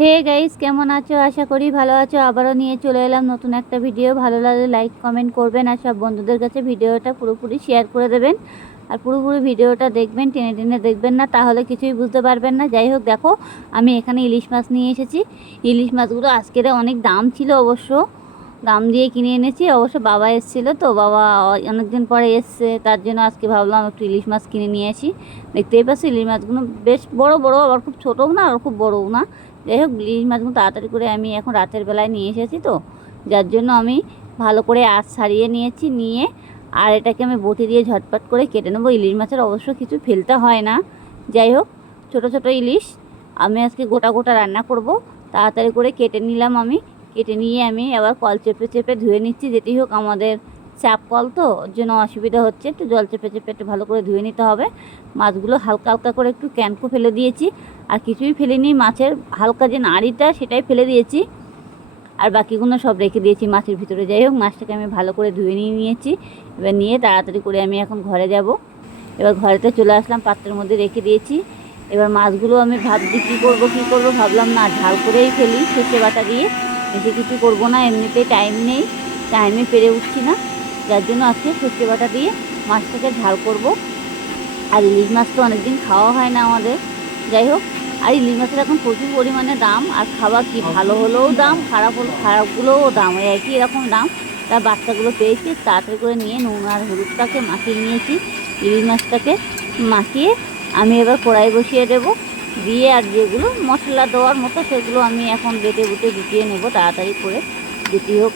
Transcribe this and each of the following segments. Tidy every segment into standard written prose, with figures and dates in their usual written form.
Hey guys, কেমন আছো? আশা করি ভালো আছো। আবারও নিয়ে চলে এলাম নতুন একটা ভিডিও। ভালো লাগলে লাইক কমেন্ট করবেন আর সব বন্ধুদের কাছে ভিডিওটা পুরোপুরি শেয়ার করে দেবেন। আর পুরোপুরি ভিডিওটা দেখবেন, টেনে টেনে দেখবেন না, তাহলে কিছুই বুঝতে পারবেন না। যাই হোক, দেখো আমি এখানে ইলিশ মাছ নিয়ে এসেছি। ইলিশ মাছগুলো আজকের অনেক দাম ছিল, অবশ্য দাম দিয়ে কিনে এনেছি। অবশ্য বাবা এসেছিলো, তো বাবা অনেকদিন পরে এসছে, তার জন্য আজকে ভাবলাম একটু ইলিশ মাছ কিনে নিয়ে আসি। দেখতেই পাচ্ছি ইলিশ মাছগুলো বেশ বড় বড়, আবার খুব ছোটও না আর খুব বড়ও না। যাই হোক, ইলিশ মাছগুলো তাড়াতাড়ি করে আমি এখন রাতের বেলায় নিয়ে এসেছি, তো যার জন্য আমি ভালো করে আঁশ ছাড়িয়ে নিয়েছি। নিয়ে আর এটাকে আমি বটি দিয়ে ঝটপট করে কেটে নেবো। ইলিশ মাছের অবশ্য কিছু ফেলতে হয় না। যাই হোক, ছোট ছোট ইলিশ আমি আজকে গোটা গোটা রান্না করব। তাড়াতাড়ি করে কেটে নিলাম আমি। কেটে নিয়ে আমি আবার কল চেপে চেপে ধুয়ে নিচ্ছি। যেতেই হোক, আমাদের চাপ কল, তো ওর জন্য অসুবিধা হচ্ছে, একটু জল চেপে চেপে একটু ভালো করে ধুয়ে নিতে হবে। মাছগুলো হালকা হালকা করে একটু ক্যানকো ফেলে দিয়েছি, আর কিছুই ফেলিনি। মাছের হালকা যে নাড়িটা সেটাই ফেলে দিয়েছি, আর বাকিগুলো সব রেখে দিয়েছি মাছের ভিতরে। যাই হোক, মাছটাকে আমি ভালো করে ধুয়ে নিয়েছি। এবার নিয়ে তাড়াতাড়ি করে আমি এখন ঘরে যাব। এবার ঘরেতে চলে আসলাম, পাত্রের মধ্যে রেখে দিয়েছি। এবার মাছগুলো আমি ভাবছি কী করব, ভাবলাম না ঝাল করেই ফেলি সর্ষে বাটা দিয়ে। বেশি কিছু করব না, এমনিতেই টাইম নেই, টাইমে পেরে উঠছি না, যার জন্য আজকে সর্ষে বাটা দিয়ে মাছটাকে ঝাল করব। আর ইলিশ মাছ তো অনেকদিন খাওয়া হয় না আমাদের। যাই হোক, আর ইলিশ মাছের এখন প্রচুর পরিমাণে দাম, আর খাবার কি ভালো হলেও দাম, খারাপগুলোও দাম, ওই একই এরকম দাম। তার বাচ্চাগুলো পেয়েছি, তাড়াতাড়ি করে নিয়ে নুন আর হলুদটাকে মাখিয়ে নিয়েছি। ইলিশ মাছটাকে মাখিয়ে আমি এবার কড়াই বসিয়ে দেবো। দিয়ে আর যেগুলো মশলা দেওয়ার মতো সেগুলো আমি এখন বেটে বুটে গুটিয়ে নেবো তাড়াতাড়ি করে। যেটি হোক,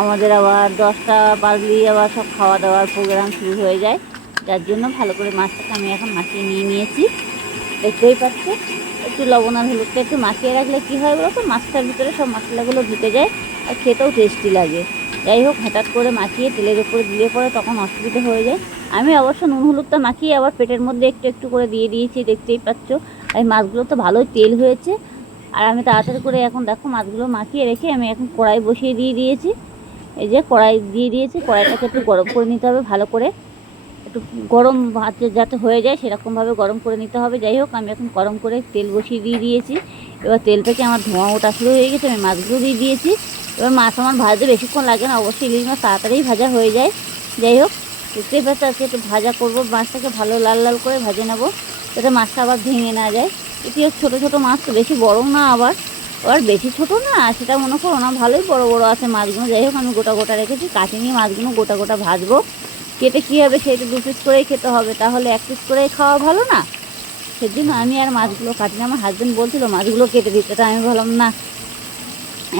আমাদের আবার 10টা বাজলেই আবার সব খাওয়া দাওয়ার প্রোগ্রাম শুরু হয়ে যায়, যার জন্য ভালো করে মাছটাকে আমি এখন মাখিয়ে নিয়েছি। দেখতেই পাচ্ছি, একটু লবণ আর হলুদটা একটু মাখিয়ে রাখলে কী হয় বলো তো, মাছটার ভিতরে সব মশলাগুলো ঢুকে যায় আর খেতেও টেস্টি লাগে। যাই হোক, হঠাৎ করে মাখিয়ে তেলের উপরে দিলে পরে তখন অসুবিধা হয়ে যায়। আমি অবশ্য নুন হলুদটা মাখিয়ে আবার পেটের মধ্যে একটু একটু করে দিয়ে দিয়েছি, দেখতেই পাচ্ছ। এই মাছগুলো তো ভালোই তেল হয়েছে। আর আমি তাড়াতাড়ি করে এখন দেখো মাছগুলো মাখিয়ে রেখে আমি এখন কড়াই বসিয়ে দিয়েছি। এই যে কড়াই দিয়ে দিয়েছি, কড়াইটাকে একটু গরম করে নিতে হবে ভালো করে, একটু গরম ভাত যাতে হয়ে যায় সেরকমভাবে গরম করে নিতে হবে। যাই হোক, আমি এখন গরম করে তেল বসিয়ে দিয়েছি। এবার তেল থেকে আমার ধোঁয়া ওঠা শুরু হয়ে গেছে, আমি মাছগুলো দিয়ে দিয়েছি। এবার মাছ আমার ভাজতে বেশিক্ষণ লাগে না, অবশ্যই ইলিশ মাছ তাড়াতাড়ি ভাজা হয়ে যায়। যাই হোক, দেখতেই পাচ্ছি আজকে একটু ভাজা করবো, মাছটাকে ভালো লাল লাল করে ভেজে নেবো, যাতে মাছটা আবার ভেঙে না যায়। এটি ছোটো ছোটো মাছ, তো বেশি বড় না, আবার বেশি ছোটো না, সেটা মনে করো না, ভালোই বড় বড় আছে মাছগুলো। যাই হোক, আমি গোটা গোটা রেখেছি, কাটিনি মাছগুলো, গোটা গোটা ভাজবো। কেটে কী হবে, সেটা 2 পিস করেই খেতে হবে, তাহলে 1 পিস করেই খাওয়া ভালো না। সেজন্য আমি আর মাছগুলো কাটিনি। আমার হাজব্যান্ড বলছিল মাছগুলো কেটে দিতে, তা আমি বললাম না,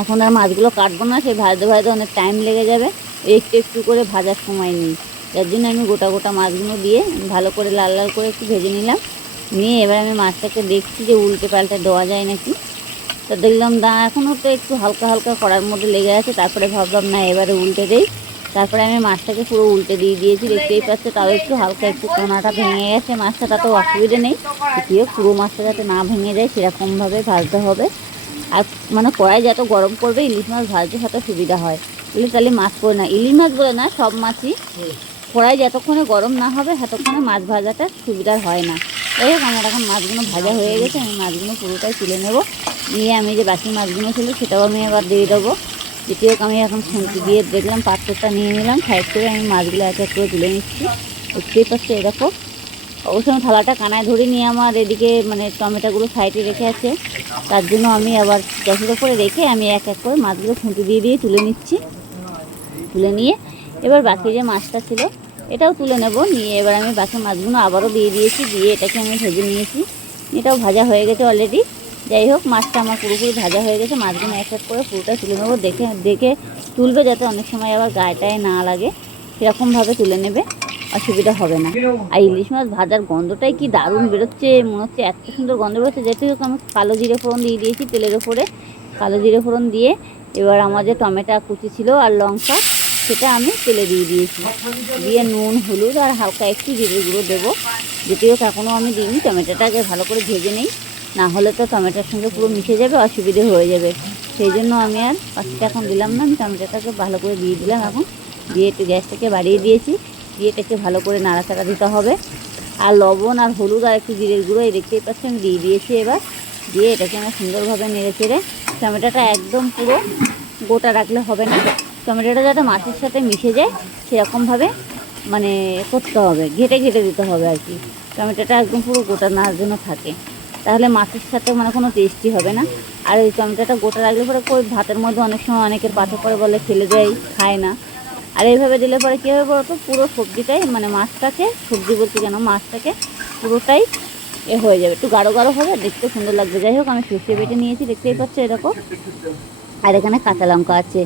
এখন আর মাছগুলো কাটবো না, সেই ভাজতে ভাজতে অনেক টাইম লেগে যাবে, একটু একটু করে ভাজার সময় নেই। যার জন্য আমি গোটা গোটা মাছগুলো দিয়ে ভালো করে লাল লাল করে একটু ভেজে নিলাম। নিয়ে এবার আমি মাছটাকে দেখছি যে উল্টে পাল্টে দেওয়া যায় নাকি। তো দেখলাম এখনও তো একটু হালকা হালকা কড়ার মধ্যে লেগে আছে। তারপরে ভাবলাম না, এবারে উল্টে দেই। তারপরে আমি মাছটাকে পুরো উল্টে দিয়েছি, দেখতেই পাচ্ছে। তাও একটু হালকা একটু কোনাটা ভেঙে গেছে মাছটা, তাতেও অসুবিধে নেই। যদিও পুরো মাছটা যাতে না ভেঙে যায় সেরকমভাবে ভাজতে হবে। আর মানে কড়াই যত গরম করবে ইলিশ মাছ ভাজতে সাথে সুবিধা হয়, তাহলে মাছ করে না, ইলিশ মাছ বলে না, সব মাছই কড়াই যতক্ষণে গরম না হবে ততক্ষণে মাছ ভাজাটা সুবিধার হয় না। যাই হোক, আমার এখন মাছগুলো ভাজা হয়ে গেছে, আমি মাছগুলো পুরোটাই তুলে নেব। নিয়ে আমি যে বাকি মাছগুলো ছিল সেটাও আমি এবার দিয়ে দেবো। যেটি হোক, আমি এখন খুন্তি দিয়ে দেখলাম পাত্রটা নিয়ে নিলাম, সাইড করে আমি মাছগুলো এক এক করে তুলে নিচ্ছি। দেখতেই পাচ্ছি এরকম। অবশ্য আমি থালাটা কানায় ধরে নিয়ে আমার এদিকে মানে টমেটোগুলো সাইডে রেখে আছে, তার জন্য আমি আবার গ্যাসের ওপরে রেখে আমি এক এক করে মাছগুলো খুঁটি দিয়ে দিয়ে তুলে নিচ্ছি। তুলে নিয়ে এবার বাকি যে মাছটা ছিল এটাও তুলে নেব। নিয়ে এবার আমি বাকি মাছগুলো আবারও দিয়ে দিয়েছি, দিয়ে এটাকে আমি ভেজে নিয়েছি। এটাও ভাজা হয়ে গেছে অলরেডি। যাই হোক, মাছটা আমার পুরোপুরি ভাজা হয়ে গেছে, মাছগুলো এক এক করে পুরোটাই তুলে নেবো। দেখে দেখে তুলবে, যাতে অনেক সময় আবার গায়েটায় না লাগে, সেরকমভাবে তুলে নেবে, অসুবিধা হবে না। আর ইলিশ মাছ ভাজার গন্ধটাই কি দারুণ বেরোচ্ছে, মনে হচ্ছে এত সুন্দর গন্ধ বেরোচ্ছে। যেতে হোক, আমি কালো জিরে ফোড়ন দিয়ে দিয়েছি তেলের ওপরে। কালো জিরে ফোড়ন দিয়ে এবার আমার যে টমেটো কুচি ছিল আর লঙ্কা, সেটা আমি তেলে দিয়ে দিয়েছি। দিয়ে নুন হলুদ আর হালকা একটু জিরে গুঁড়ো দেবো। যেটি হোক, এখনও আমি দিইনি, টমেটোটাকে ভালো করে ভেজে নিই, না হলে তো টমেটোর সঙ্গে পুরো মিশে যাবে, অসুবিধে হয়ে যাবে। সেই জন্য আমি আর পাখিটা এখন দিলাম না, আমি টমেটোটাকে ভালো করে দিয়ে দিলাম এখন। দিয়ে একটু গ্যাসটাকে বাড়িয়ে দিয়েছি, দিয়ে এটাকে ভালো করে নাড়াচাড়া দিতে হবে। আর লবণ আর হলুদ আর একটু জিরের গুঁড়ো এই দেখতেই পাচ্ছি আমি দিয়ে দিয়েছি। এবার দিয়ে এটাকে আমি সুন্দরভাবে নেড়ে চেড়ে, টমেটোটা একদম পুরো গোটা রাখলে হবে না, টমেটোটা যাতে মাছের সাথে মিশে যায় সেরকমভাবে মানে করতে হবে, ঘেটে ঘেটে দিতে হবে আর কি। টমেটোটা একদম পুরো গোটা না যেন থাকে, তাহলে মাছের সাথে মানে কোনো টেস্টি হবে না। আর এই টমেটোটা গোটা রাখলে পরে কই ভাতের মধ্যে অনেক সময় অনেকের পাতে পরে বলে ফেলে দেয়, খায় না। আর এইভাবে দিলে পরে কী হবে বলতো, পুরো সবজিটাই মানে মাছটাকে, সবজি বলতে কেন মাছটাকে পুরোটাই হয়ে যাবে, একটু গাঢ় গাঢ় হবে, দেখতে সুন্দর লাগবে। যাই হোক, আমি সর্ষে বেটে নিয়েছি, দেখতেই পাচ্ছ এরকম। আর এখানে কাঁচা লঙ্কা আছে,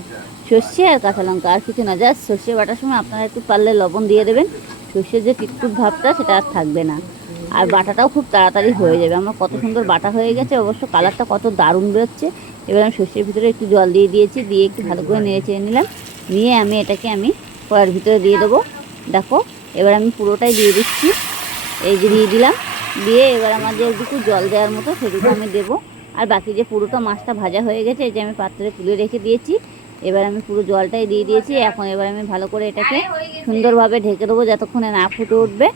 সর্ষে আর কাঁচা লঙ্কা, আর কিছু না। জাস্ট সর্ষে বাটার সময় আপনারা একটু পারলে লবণ দিয়ে দেবেন, সর্ষের যে টিটকুট ভাবটা সেটা আর থাকবে না। আর বাটাটাও খুব তাড়াতাড়ি হয়ে যাবে। আমার কত সুন্দর বাটা হয়ে গেছে, অবশ্য কালারটা কত দারুণ বেরোচ্ছে। এবার আমি সর্ষের ভিতরে একটু জল দিয়ে দিয়েছি, দিয়ে একটু ভালো করে নেড়ে চেড়ে নিলাম, নিয়ে আমি এটাকে কড়ার ভিতরে দিয়ে দেবো। দেখো, এবার আমি পুরোটাই দিয়ে দিচ্ছি, এই যে দিয়ে দিলাম। দিয়ে এবার আমার যেটুকু জল দেওয়ার মতো সেটুকু আমি দেবো। আর বাকি যে পুরোটা মাছটা ভাজা হয়ে গেছে, এই যে আমি পাত্রে তুলে রেখে দিয়েছি, এবার আমি পুরো জলটাই দিয়ে দিয়েছি। এখন এবার আমি ভালো করে এটাকে সুন্দরভাবে ঢেকে দেবো যতক্ষণে না ফুটে উঠবে।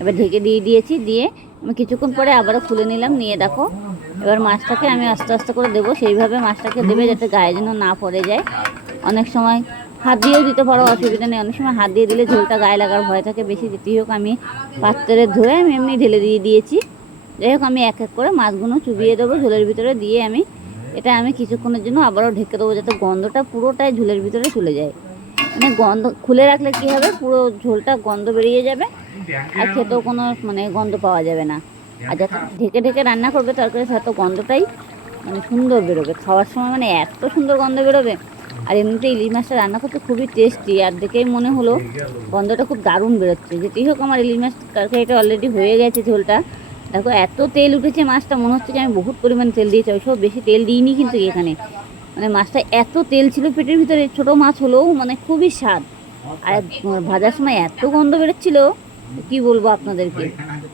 এবার ঢেকে দিয়ে দিয়েছি, দিয়ে আমি কিছুক্ষণ পরে আবারও খুলে নিলাম, নিয়ে দেখো এবার মাছটাকে আমি আস্তে আস্তে করে দেবো। সেইভাবে মাছটাকে দেবে যাতে গায়ে যেন না পড়ে যায়। অনেক সময় হাত দিয়েও দিতে পারো, অসুবিধা নেই। অনেক সময় হাত দিয়ে দিলে ঝোলটা গায়ে লাগার ভয় থাকে বেশি। যেতেই হোক, আমি পাত্রে ধুয়ে আমি এমনি ঢেলে দিয়ে দিয়েছি। যাই হোক, আমি এক এক করে মাছগুলো চুবিয়ে দেবো ঝোলের ভিতরে, দিয়ে আমি কিছুক্ষণের জন্য আবারও ঢেকে দেবো যাতে গন্ধটা পুরোটাই ঝোলের ভিতরে চলে যায়। মানে গন্ধ খুলে রাখলে কী হবে, পুরো ঝোলটা গন্ধ বেরিয়ে যাবে, আর খেতেও কোনো মানে গন্ধ পাওয়া যাবে না। আর যাতে ঢেকে ঢেকে রান্না করবে তরকারি, তত গন্ধটাই মানে সুন্দর বেরোবে খাওয়ার সময়, মানে এত সুন্দর গন্ধ বেরোবে। আর এমনিতে ইলিশ মাছটা রান্না করতে খুবই টেস্টি, আর দেখেই মনে হলো গন্ধটা খুব দারুণ বেরোচ্ছে। যেতেই হোক, আমার ইলিশ মাছ তরকারিটা অলরেডি হয়ে গেছে। ঝোলটা দেখো, এত তেল উঠেছে মাছটা, মনে হচ্ছে যে আমি বহুত পরিমাণ তেল দিয়েছি। ওইসব বেশি তেল দিইনি কিন্তু এখানে, মানে মাছটা এত তেল ছিল পেটের ভিতরে। ছোটো মাছ হলেও মানে খুবই স্বাদ, আর ভাজার সময় এত গন্ধ বেরোচ্ছিলো, কি বলবো আপনাদেরকে।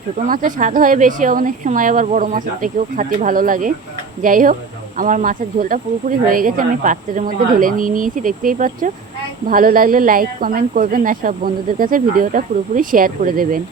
ছোটো মাছের স্বাদ হয় বেশি, অনেক সময় আবার বড় মাছের থেকেও খেতে ভালো লাগে। যাই হোক, আমার মাছের ঝোলটা পুরোপুরি হয়ে গেছে, আমি পাত্রের মধ্যে ঢেলে নিয়ে নিয়েছি, দেখতেই পাচ্ছ। ভালো লাগলে লাইক কমেন্ট করবেন, আর সব বন্ধুদের কাছে ভিডিওটা পুরোপুরি শেয়ার করে দেবেন।